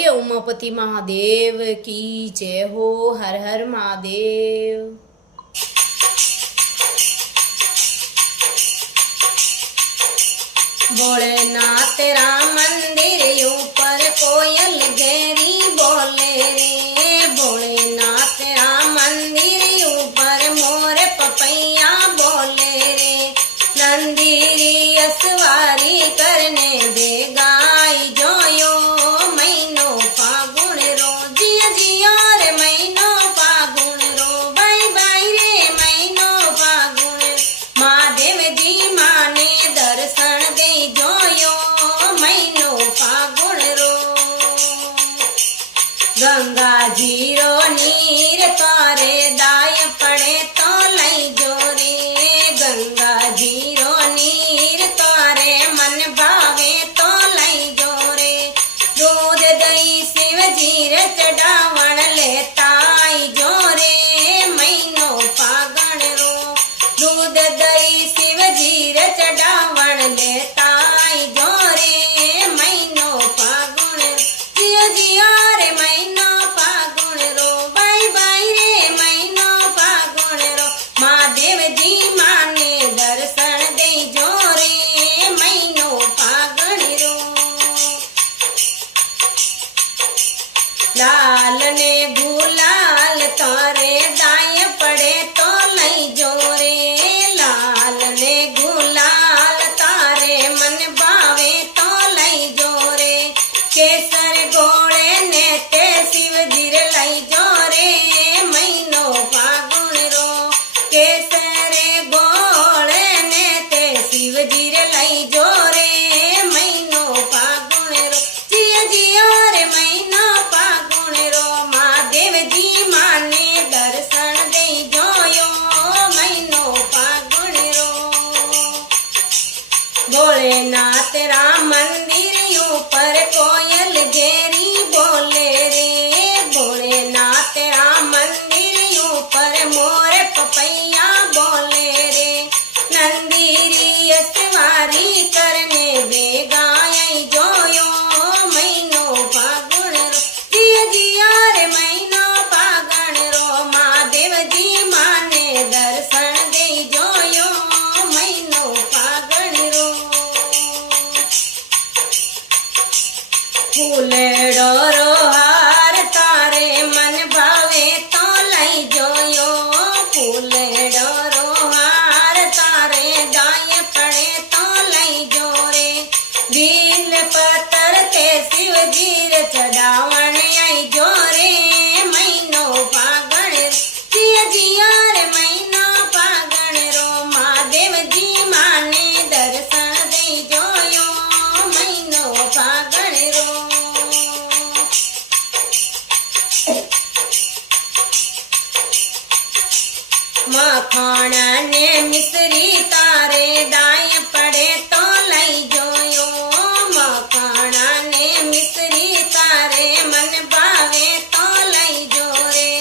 बोलिए उमापति महादेव की जय हो। हर हर महादेव। भोलेनाथ तेरा मंदिर ऊपर कोयल गहरी बोले रे। भोलेनाथ तेरा मंदिर ऊपर मोर पपैया बोले रे। नंदीरी असवारी करने दे गाय जोयो महीनो फागुन रो। जिया जिया रे महीनो फागुन रो। बाई बाई रे महीनो फागुन। महादेव जी माने दर्शन दे जोयो महीनो फागुन रो। गंगा जी रो नीर तारे दाय पड़े तो लई जो रे। गंगा जी रो नीर तारे मन भावे तो लई जो रे। दूध दही शिव जीर चढ़ावण लेता आई जो रे महीनो फागण रो। दूध दही शिव जीर चढ़ावण लेता आई जो रे महीनो फागुन। जिया जिया रे महीनो फागुन रो। बाई बाई रे महीनो फागुन रो। महादेव जी माने दर्शन दे जो रे महीनो फागुन रो। लाल ने गुलाल तारे दाय पड़े तो लई जो रे। लाल ने गुलाल तारे मन भावे तो लई जो रे। केसर गोड़े ने ते शिव जीर लई जो रे महीनो फागुन रो। केसर गोड़े ने ते शिव जीर लई जो रे महीनो फागुन रो। जिया जिया रे महीनो फागुन रो। महादेव जी माने दर्शन दे जोयो महीनो फागुन रो। भोलेनाथ तेरा मंदिर ऊपर कोयल गेरी बोले रे। भोलेनाथ तेरा मंदिर ऊपर मोर पपैया बोले रे। नंदीरी सवारी करने बेगाई जोयो महीनो फागुन रो। जिया जिया रे महीनो फागुन रो। महादेव जी माने दर्शन दे जोयो महीनो फागुन रो। फूलेड़ो रो हार तारे मन भावे तो लई जोयो। फूलेड़ो रो हार तारे दाय पड़े तो लई जो रे। बील पत्थर ते शिव जीर चढ़ावण आई जो रे महीनो फागण। जिया जिया रे महीनो फागण रो। महादेव जी माने दर्शन दे जोयो महीनो फागण रो। मखण ने मिश्री तारे दाय पड़े तो लई जोयो। मखण ने मिश्री तारे मन भावे तो लई जो रे।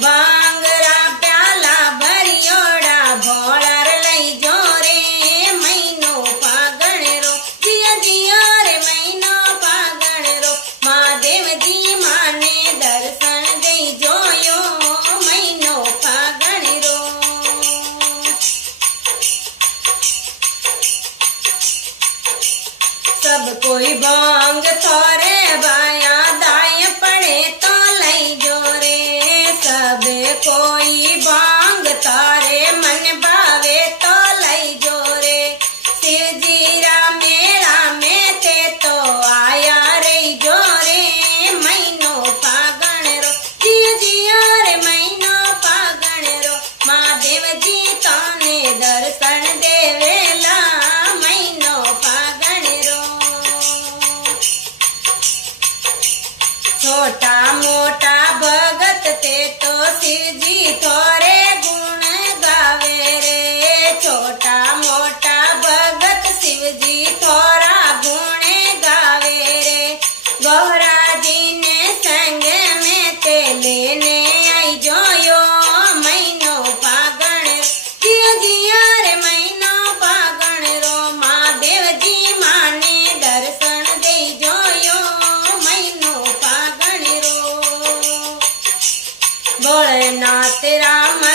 बांगरा प्याला भरियोड़ा भोळर लई जो रे महीनो फागण रो। जिया जिया रे महीनो फागण रो। महादेव जी माने दर्शन दे जोयो महीनो फागण रो। सब कोई भांग थारे बाया दाय पड़े तो लई जो रे। सब कोई भांग तारे मन भावे तो लई जो रे। शिवजीरा मेरा में ते तो आया रे जो रे महीनो फागण रो। जिया जिया रे महीनो फागण रो। महादेव जी ताने दर्शन देवेला महीनो फागण रो। छोटा मोटा भगत ते तो शिव जी थोरे गुण गावे रे। छोटा मोटा भगत शिव जी थोरा गुण गावे रे। गौरा जी ने संग में ते लेने आई जोयो महीनो फागण। जिया जिया रे महीनो फागण रो। महादेव जी माने दर्शन दे जोयो महीनो फागण। ભોળેનાથ રામ